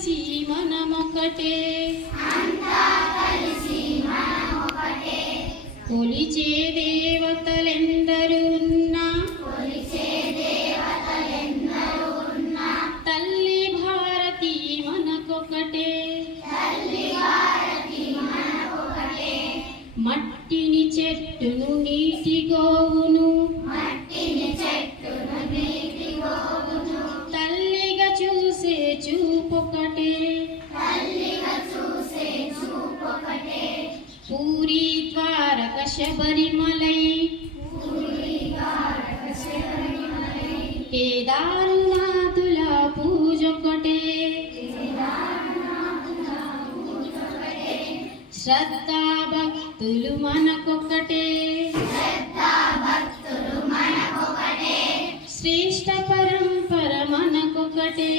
కలిసి మనమొకటే కొలిచే దేవతలెందరూ ఉన్నా తల్లి భారతి మనకొకటే మట్టిని చెట్టును నీటి గోవును తల్లిగా చూసే చూపొకటే పూరి ద్వారక శబరిమలై కేదారునాథుల పూజొకటే శ్రద్ధా భక్తులు మనకొకటే శ్రేష్ఠ పరంపర మనకొకటే